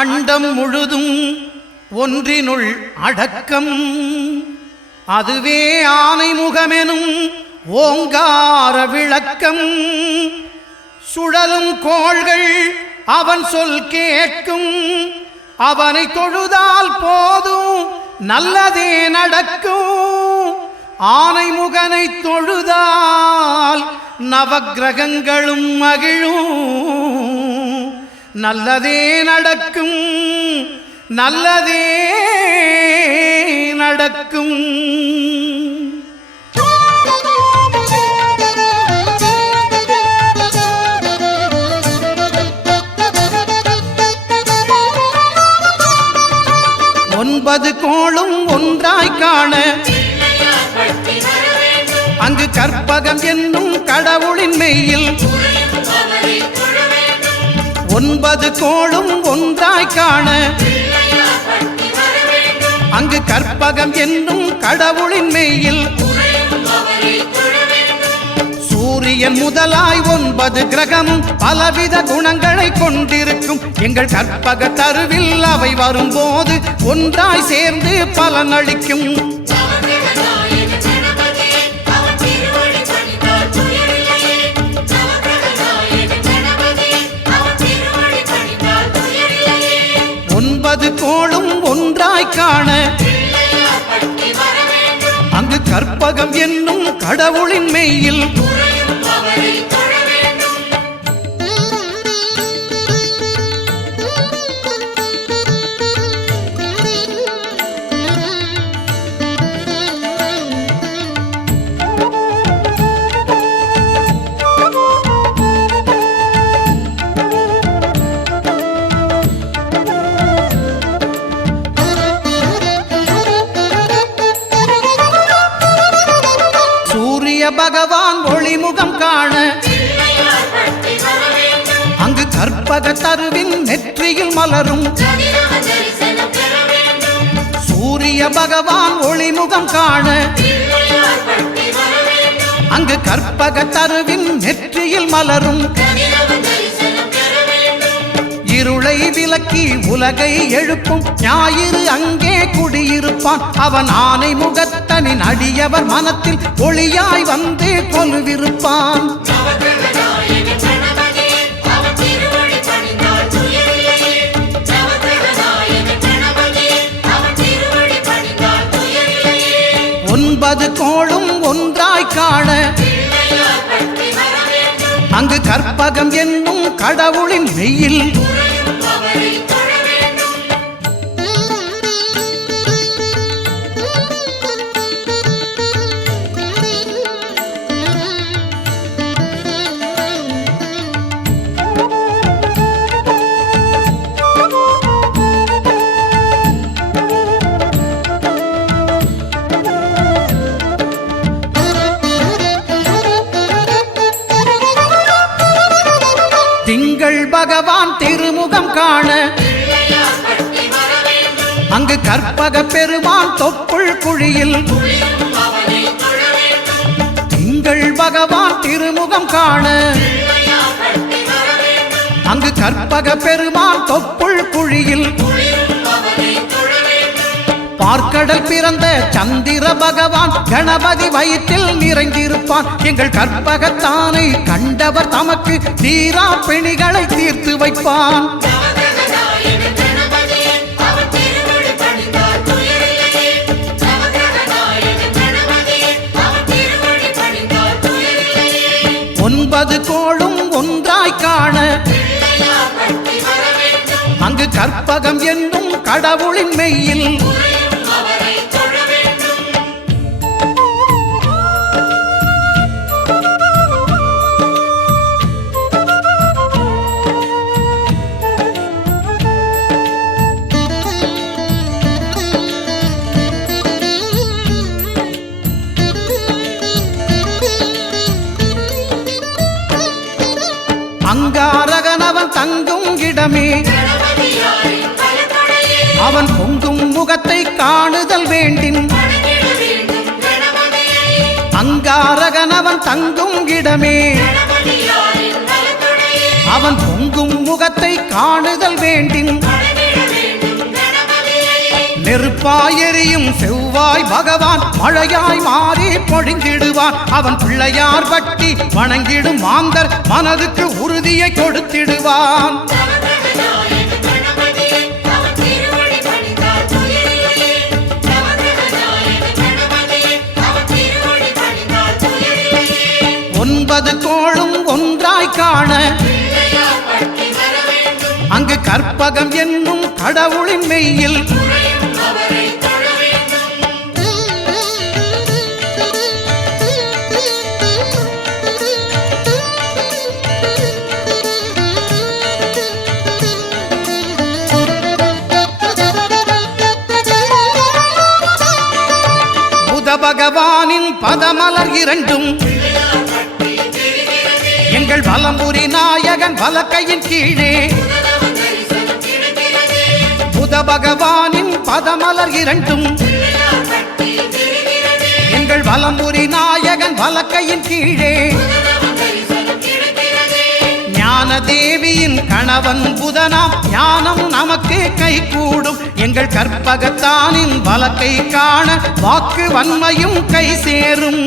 அண்டம் முழுதும் ஒன்றினுள் அடக்கம். அதுவே ஆனைமுகமெனும் ஓங்கார விளக்கம். சுழலும் கோள்கள் அவன் சொல் கேட்கும். அவனை தொழுதால் போதும் நல்லதே நடக்கும். ஆனைமுகனை தொழுதால் நவக்கிரகங்களும் மகிழும். நல்லதே நடக்கும், நல்லதே நடக்கும். ஒன்பது கோளும் ஒன்றாய் காண அங்கு கற்பகம் என்னும் கடவுளின் மெய்யில். ஒன்பது கோளும் ஒன்றாய் காண அங்கு கற்பகம் என்னும் கடவுளின் மெய்யில். சூரியன் முதலாய் 9 கிரகமும் பலவித குணங்களை கொண்டிருக்கும். எங்கள் கற்பக தருவில் அவை வரும்போது ஒன்றாய் சேர்ந்து பலனளிக்கும். ஒன்பது கோளும் ஒன்றாய் காண அங்கு கற்பகம் என்னும் கடவுளின் மெய்யில். பகவான் ஒளிமுகம் காண அங்கு கற்பக தருவின் நெற்றியில் மலரும். சூரிய பகவான் ஒளிமுகம் காண அங்கு கற்பக தருவின் நெற்றியில் மலரும். இருளை விலக்கி உலகை எழுப்பும் ஞாயிறு அங்கே குடியிருப்பான். அவன் ஆனை முகத்தனின் அடியவர் மனத்தில் ஒளியாய் வந்து கொலுவிருப்பான். ஒன்பது கோளும் ஒன்றாய் காண அங்கு கற்பகம் என்னும் கடவுளின் மெய்யில். திங்கள் பகவான் திருமுகம் காண அங்கு கற்பக பெருமான் தொப்புள் குழியில். திங்கள் பகவான் திருமுகம் காண அங்கு கற்பக பெருமான் தொப்புள் குழியில். பார்க்கடல் பிறந்த சந்திர பகவான் கணபதி வயிற்றில் நிறைந்திருப்பான். எங்கள் கற்பகத்தானை கண்டவர் தமக்கு தீரா பிணிகளை தீர்த்து வைப்பான். ஒன்பது கோளும் ஒன்றாய் காண அங்கு கற்பகம் என்னும் கடவுளின் மெய்யில். அங்காரகனவன் தங்கும் இடமே அவன் பொங்கும் முகத்தை காணுதல் வேண்டின். அங்காரகனவன் தங்கும் இடமே அவன் பொங்கும் முகத்தை காணுதல் வேண்டின். நெருப்பாயெரியும் செவ்வாய் பகவான் மழையாய் மாறி பொழிந்திடுவான். அவன் பிள்ளையார் பட்டி வணங்கிடும் மாந்தர் மனதுக்கு உறுதியை கொடுத்திடுவான். ஒன்பது கோளும் ஒன்றாய் காண அங்கு கற்பகம் என்னும் கடவுளின் மெய்யில் புத பகவானின் பதமலர் இரண்டும் எங்கள் வலம்புரி நாயகன் வலக்கையின் கீழே புத பகவானின் பதமலர் இரண்டும் எங்கள் வலம்புரி நாயகன் வலக்கையின் கீழே ஞான தேவியின் கணவன் புதனாம் ஞானம் நமக்கு கைகூடும். எங்கள் கற்பகத்தானின் வலக்கை காண வாக்கு வன்மையும் கை சேரும்.